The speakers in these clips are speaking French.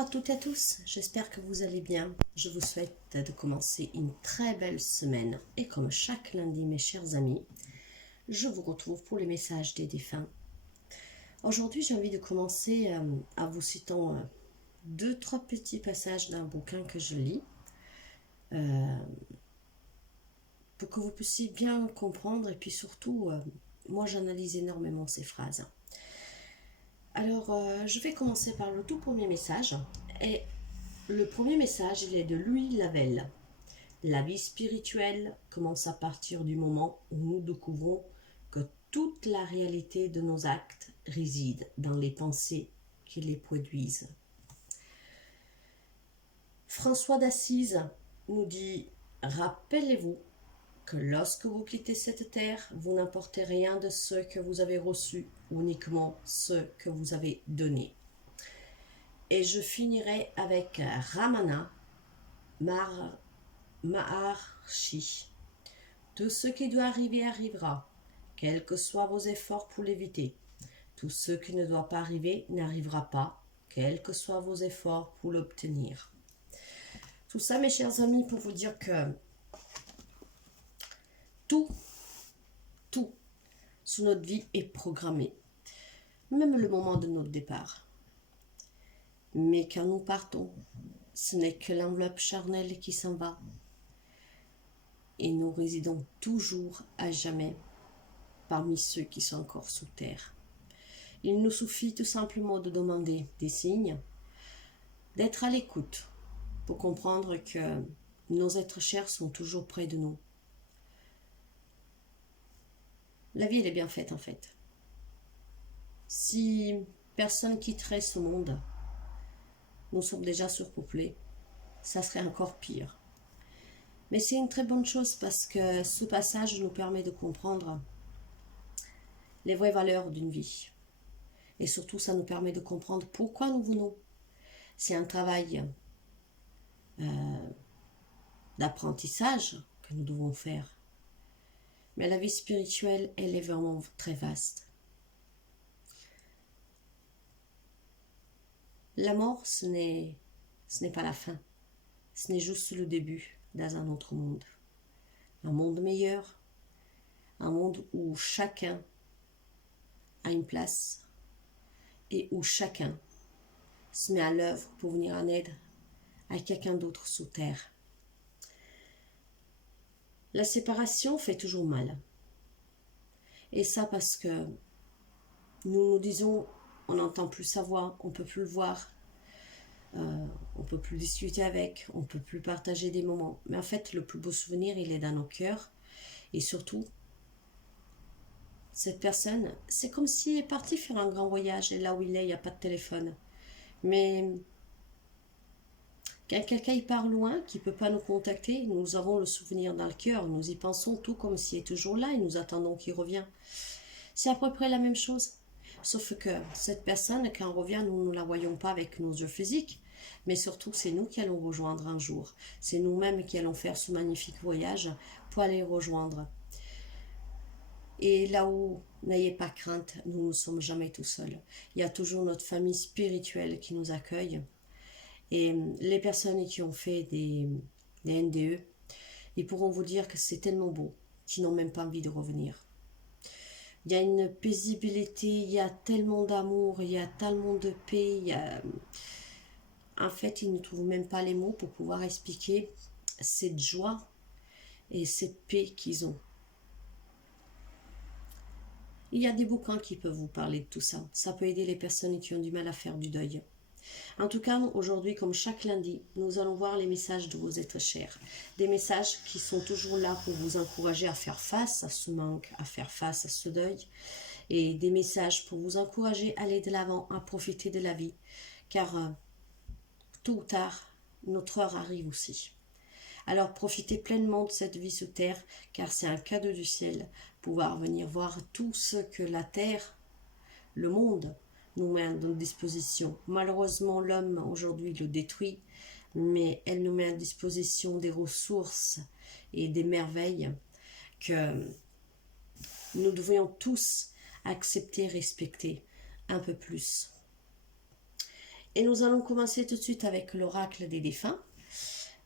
à toutes et à tous, j'espère que vous allez bien. Je vous souhaite de commencer une très belle semaine. Et comme chaque lundi, mes chers amis, je vous retrouve pour les messages des défunts. Aujourd'hui, j'ai envie de commencer à vous citant deux, trois petits passages d'un bouquin que je lis pour que vous puissiez bien comprendre. Et puis surtout, moi j'analyse énormément ces phrases. Alors, je vais commencer par le tout premier message. Et le premier message, il est de Louis Lavelle. La vie spirituelle commence à partir du moment où nous découvrons que toute la réalité de nos actes réside dans les pensées qui les produisent. François d'Assise nous dit « Rappelez-vous que lorsque vous quittez cette terre, vous n'emportez rien de ce que vous avez reçu, uniquement ce que vous avez donné. » Et je finirai avec Ramana Maharshi. Tout ce qui doit arriver arrivera, quels que soient vos efforts pour l'éviter. Tout ce qui ne doit pas arriver n'arrivera pas, quels que soient vos efforts pour l'obtenir. Tout ça, mes chers amis, pour vous dire que tout sur notre vie est programmé, même le moment de notre départ. Mais quand nous partons, ce n'est que l'enveloppe charnelle qui s'en va. Et nous résidons toujours à jamais parmi ceux qui sont encore sous terre. Il nous suffit tout simplement de demander des signes, d'être à l'écoute pour comprendre que nos êtres chers sont toujours près de nous. La vie, elle est bien faite en fait. Si personne quitterait ce monde, nous sommes déjà surpeuplés, ça serait encore pire. Mais c'est une très bonne chose parce que ce passage nous permet de comprendre les vraies valeurs d'une vie. Et surtout, ça nous permet de comprendre pourquoi nous venons. C'est un travail d'apprentissage que nous devons faire. Mais la vie spirituelle, elle est vraiment très vaste. La mort, ce n'est pas la fin. Ce n'est juste le début dans un autre monde. Un monde meilleur. Un monde où chacun a une place et où chacun se met à l'œuvre pour venir en aide à quelqu'un d'autre sous terre. La séparation fait toujours mal. Et ça parce que nous nous disons, on n'entend plus sa voix, on ne peut plus le voir, on ne peut plus discuter avec, on ne peut plus partager des moments. Mais en fait, le plus beau souvenir, il est dans nos cœurs. Et surtout, cette personne, c'est comme s'il est parti faire un grand voyage et là où il est, il n'y a pas de téléphone. Mais quand quelqu'un y part loin, qui ne peut pas nous contacter, nous avons le souvenir dans le cœur, nous y pensons tout comme s'il est toujours là et nous attendons qu'il revienne. C'est à peu près la même chose. Sauf que cette personne, quand elle revient, nous ne la voyons pas avec nos yeux physiques, mais surtout c'est nous qui allons rejoindre un jour. C'est nous-mêmes qui allons faire ce magnifique voyage pour aller rejoindre. Et là-haut, n'ayez pas crainte, nous ne sommes jamais tout seuls. Il y a toujours notre famille spirituelle qui nous accueille. Et les personnes qui ont fait des NDE, ils pourront vous dire que c'est tellement beau qu'ils n'ont même pas envie de revenir. Il y a une paisibilité, il y a tellement d'amour, il y a tellement de paix. En fait, ils ne trouvent même pas les mots pour pouvoir expliquer cette joie et cette paix qu'ils ont. Il y a des bouquins qui peuvent vous parler de tout ça. Ça peut aider les personnes qui ont du mal à faire du deuil. En tout cas, aujourd'hui, comme chaque lundi, nous allons voir les messages de vos êtres chers. Des messages qui sont toujours là pour vous encourager à faire face à ce manque, à faire face à ce deuil. Et des messages pour vous encourager à aller de l'avant, à profiter de la vie. Car tôt ou tard, notre heure arrive aussi. Alors profitez pleinement de cette vie sous terre, car c'est un cadeau du ciel, pouvoir venir voir tout ce que la terre, le monde, nous met à notre disposition. Malheureusement, l'homme aujourd'hui le détruit, mais elle nous met à disposition des ressources et des merveilles que nous devrions tous accepter, respecter un peu plus. Et nous allons commencer tout de suite avec l'oracle des défunts.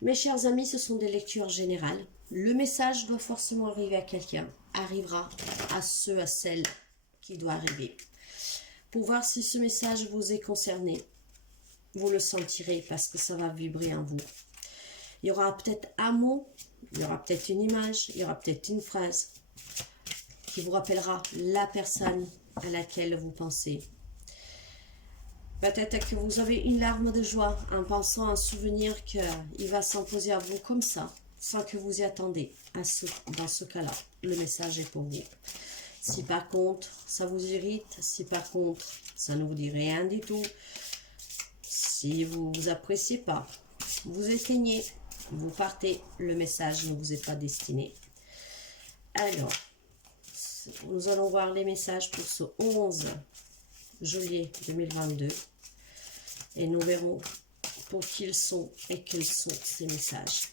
Mes chers amis, ce sont des lectures générales. Le message doit forcément arriver à quelqu'un, arrivera à ceux, à celles qui doit arriver. Pour voir si ce message vous est concerné, vous le sentirez parce que ça va vibrer en vous. Il y aura peut-être un mot, il y aura peut-être une image, il y aura peut-être une phrase qui vous rappellera la personne à laquelle vous pensez. Peut-être que vous avez une larme de joie en pensant à un souvenir qu'il va s'imposer à vous comme ça, sans que vous y attendez. Dans ce cas-là, le message est pour vous. Si par contre, ça vous irrite, si par contre, ça ne vous dit rien du tout, si vous ne vous appréciez pas, vous éteignez, vous partez, le message ne vous est pas destiné. Alors, nous allons voir les messages pour ce 11 juillet 2022 et nous verrons pour qui ils sont et quels sont ces messages.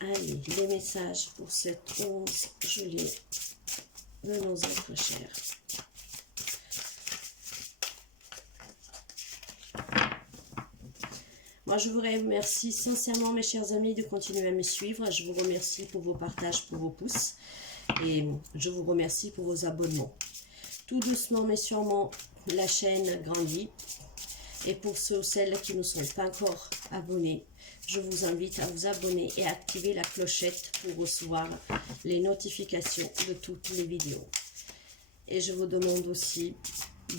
Allez, les messages pour cet 11 juillet de nos êtres chers. Moi, je vous remercie sincèrement, mes chers amis, de continuer à me suivre. Je vous remercie pour vos partages, pour vos pouces. Et je vous remercie pour vos abonnements. Tout doucement, mais sûrement, la chaîne grandit. Et pour ceux ou celles qui ne sont pas encore abonnés, je vous invite à vous abonner et à activer la clochette pour recevoir les notifications de toutes les vidéos. Et je vous demande aussi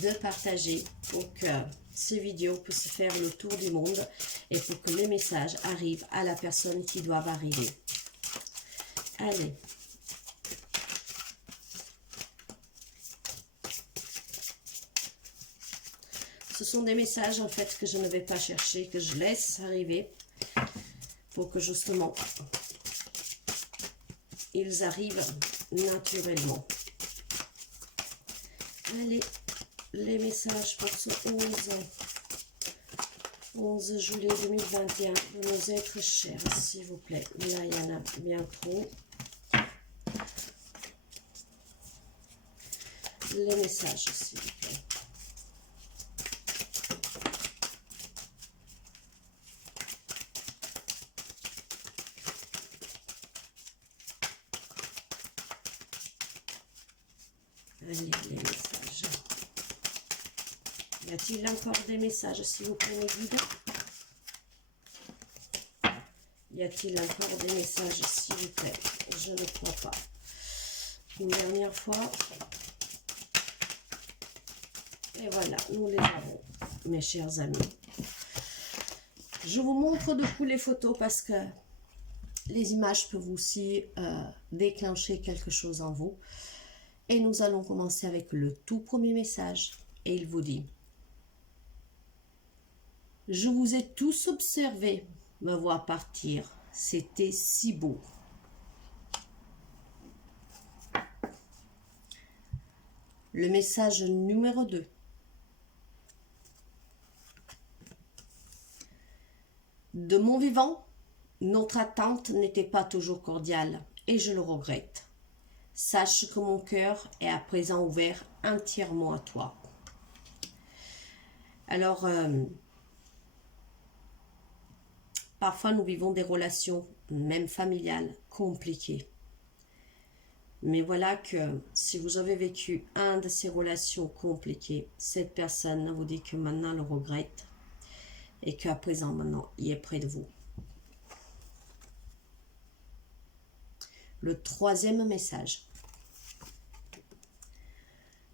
de partager pour que ces vidéos puissent faire le tour du monde et pour que les messages arrivent à la personne qui doivent arriver. Allez. Ce sont des messages en fait que je ne vais pas chercher, que je laisse arriver pour que justement ils arrivent naturellement. Allez, les messages pour ce 11 juillet 2021 de nos êtres chers, s'il vous plaît. Là, il y en a bien trop. Les messages, s'il vous plaît. Allez, les messages. Y a-t-il encore des messages, s'il vous plaît, mes guides? Y a-t-il encore des messages, s'il vous plaît? Je ne crois pas. Une dernière fois. Et voilà, nous les avons, mes chers amis. Je vous montre de coup les photos parce que les images peuvent aussi déclencher quelque chose en vous. Et nous allons commencer avec le tout premier message. Et il vous dit: je vous ai tous observé me voir partir. C'était si beau. Le message numéro 2. De mon vivant, notre attente n'était pas toujours cordiale et je le regrette. Sache que mon cœur est à présent ouvert entièrement à toi. Alors, parfois nous vivons des relations, même familiales, compliquées. Mais voilà que si vous avez vécu un de ces relations compliquées, cette personne vous dit que maintenant elle le regrette et qu'à présent maintenant il est près de vous. Le troisième message.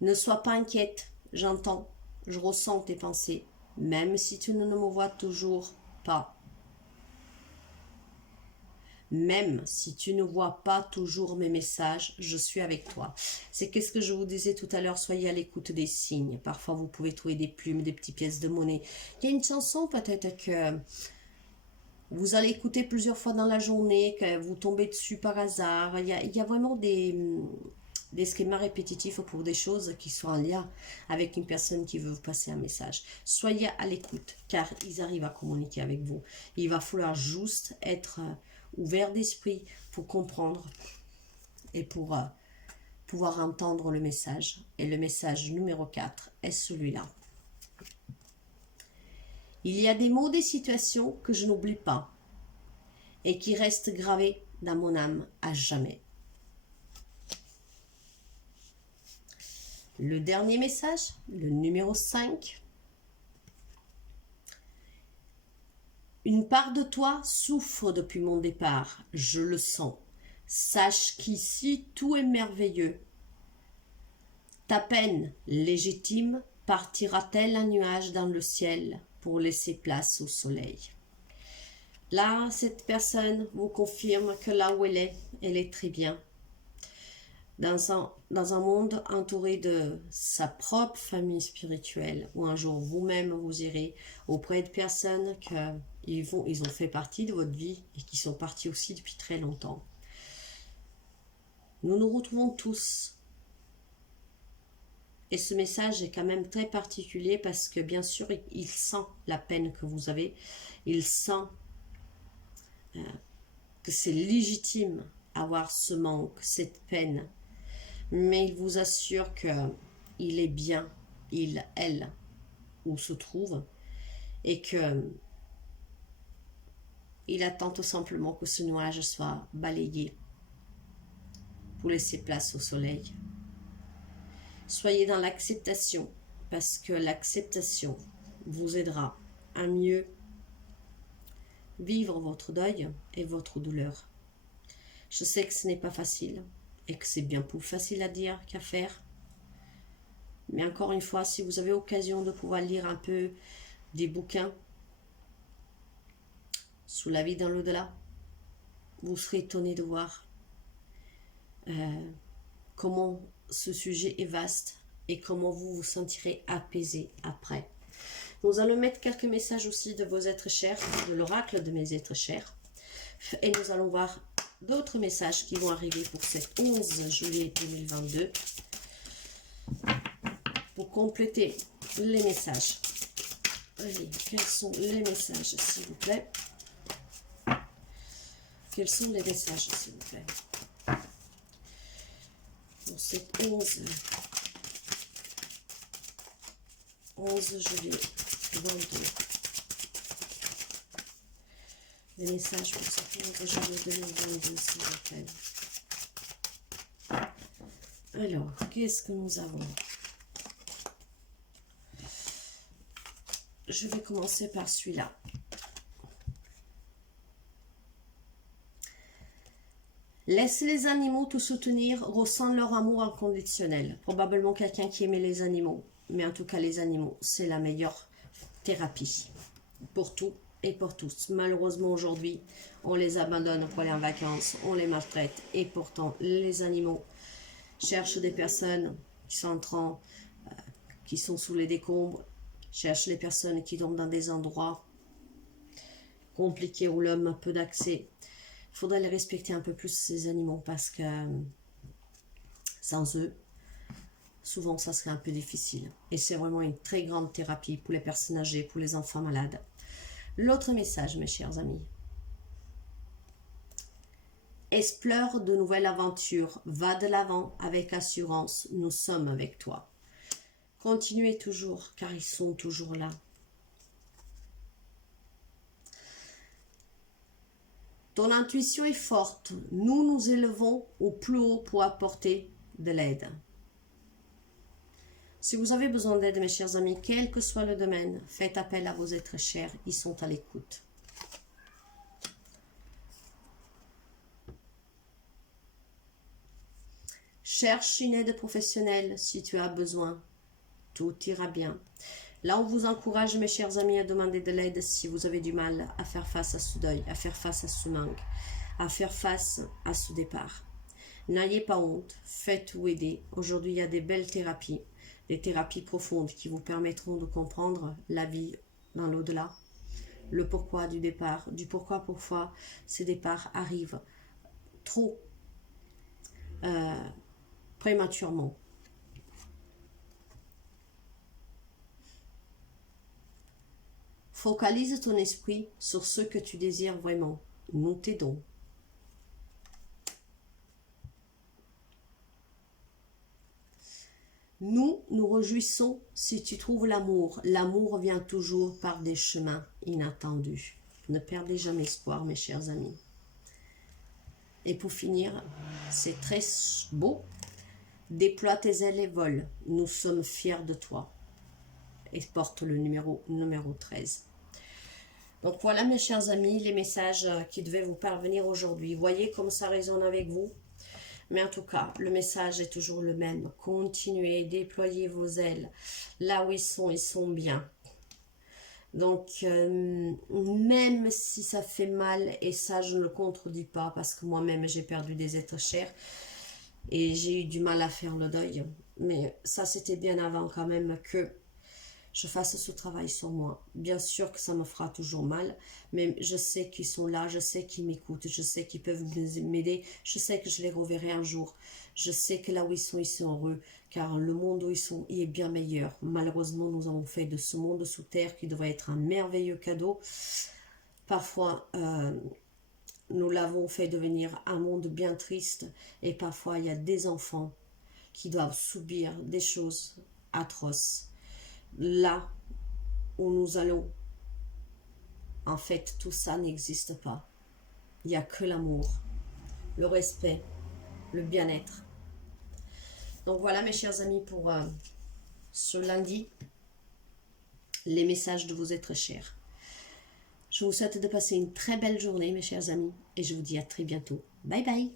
Ne sois pas inquiète, j'entends, je ressens tes pensées, même si tu ne me vois toujours pas. Même si tu ne vois pas toujours mes messages, je suis avec toi. C'est qu'est-ce que je vous disais tout à l'heure, soyez à l'écoute des signes. Parfois, vous pouvez trouver des plumes, des petites pièces de monnaie. Il y a une chanson peut-être que vous allez écouter plusieurs fois dans la journée, que vous tombez dessus par hasard. Il y a vraiment des schémas répétitifs pour des choses qui sont en lien avec une personne qui veut vous passer un message. Soyez à l'écoute, car ils arrivent à communiquer avec vous. Il va falloir juste être ouvert d'esprit pour comprendre et pour pouvoir entendre le message. Et le message numéro 4 est celui-là. Il y a des mots, des situations que je n'oublie pas et qui restent gravés dans mon âme à jamais. Le dernier message, le numéro 5. Une part de toi souffre depuis mon départ, je le sens. Sache qu'ici tout est merveilleux. Ta peine légitime partira-t-elle un nuage dans le ciel pour laisser place au soleil? Là, cette personne vous confirme que là où elle est très bien. Dans un monde entouré de sa propre famille spirituelle, où un jour vous-même vous irez auprès de personnes ils ont fait partie de votre vie et qui sont partis aussi depuis très longtemps. Nous nous retrouvons tous. Et ce message est quand même très particulier parce que bien sûr, il sent la peine que vous avez. Il sent que c'est légitime avoir ce manque, cette peine. Mais il vous assure qu'il est bien, elle, où se trouve, et que il attend tout simplement que ce nuage soit balayé pour laisser place au soleil. Soyez dans l'acceptation, parce que l'acceptation vous aidera à mieux vivre votre deuil et votre douleur. Je sais que ce n'est pas facile, et que c'est bien plus facile à dire qu'à faire. Mais encore une fois, si vous avez occasion de pouvoir lire un peu des bouquins sur la vie dans l'au-delà, vous serez étonné de voir comment ce sujet est vaste et comment vous vous sentirez apaisé après. Nous allons mettre quelques messages aussi de vos êtres chers, de l'oracle de mes êtres chers. Et nous allons voir d'autres messages qui vont arriver pour cet 11 juillet 2022 pour compléter les messages. Allez, quels sont les messages, s'il vous plaît? Quels sont les messages, s'il vous plaît? Pour cet 11 juillet 22. Les messages pour cet 11 juillet 2022, s'il vous plaît. Alors, qu'est-ce que nous avons? Je vais commencer par celui-là. Laisse les animaux te soutenir, ressens leur amour inconditionnel. Probablement quelqu'un qui aimait les animaux. Mais en tout cas, les animaux, c'est la meilleure thérapie. Pour tout et pour tous. Malheureusement, aujourd'hui, on les abandonne pour aller en vacances, on les maltraite. Et pourtant, les animaux cherchent des personnes qui sont qui sont sous les décombres, cherchent les personnes qui dorment dans des endroits compliqués où l'homme a peu d'accès. Il faudrait les respecter un peu plus, ces animaux, parce que sans eux, souvent ça serait un peu difficile. Et c'est vraiment une très grande thérapie pour les personnes âgées, pour les enfants malades. L'autre message, mes chers amis. Explore de nouvelles aventures, va de l'avant avec assurance, nous sommes avec toi. Continuez toujours, car ils sont toujours là. Ton intuition est forte, nous nous élevons au plus haut pour apporter de l'aide. Si vous avez besoin d'aide, mes chers amis, quel que soit le domaine, faites appel à vos êtres chers, ils sont à l'écoute. Cherche une aide professionnelle si tu as besoin. Tout ira bien. Là, on vous encourage, mes chers amis, à demander de l'aide si vous avez du mal à faire face à ce deuil, à faire face à ce manque, à faire face à ce départ. N'ayez pas honte, faites-vous aider. Aujourd'hui, il y a des belles thérapies, des thérapies profondes qui vous permettront de comprendre la vie dans l'au-delà, le pourquoi du départ, du pourquoi ces départs arrivent trop prématurément. Focalise ton esprit sur ce que tu désires vraiment. Nous t'aidons. Nous nous réjouissons si tu trouves l'amour. L'amour vient toujours par des chemins inattendus. Ne perdez jamais espoir, mes chers amis. Et pour finir, c'est très beau. Déploie tes ailes et vole. Nous sommes fiers de toi. Et porte le numéro 13. Donc voilà, mes chers amis, les messages qui devaient vous parvenir aujourd'hui. Voyez comme ça résonne avec vous. Mais en tout cas, le message est toujours le même. Continuez, déployez vos ailes. Là où ils sont bien. Donc, même si ça fait mal, et ça je ne le contredis pas, parce que moi-même j'ai perdu des êtres chers, et j'ai eu du mal à faire le deuil. Mais ça c'était bien avant quand même que je fasse ce travail sur moi. Bien sûr que ça me fera toujours mal, mais je sais qu'ils sont là, je sais qu'ils m'écoutent, je sais qu'ils peuvent m'aider, je sais que je les reverrai un jour. Je sais que là où ils sont heureux, car le monde où ils sont, il est bien meilleur. Malheureusement, nous avons fait de ce monde sous terre, qui devrait être un merveilleux cadeau, parfois nous l'avons fait devenir un monde bien triste, et parfois il y a des enfants qui doivent subir des choses atroces. Là où nous allons, en fait, tout ça n'existe pas. Il n'y a que l'amour, le respect, le bien-être. Donc voilà, mes chers amis, pour ce lundi, les messages de vos êtres chers. Je vous souhaite de passer une très belle journée, mes chers amis, et je vous dis à très bientôt. Bye bye.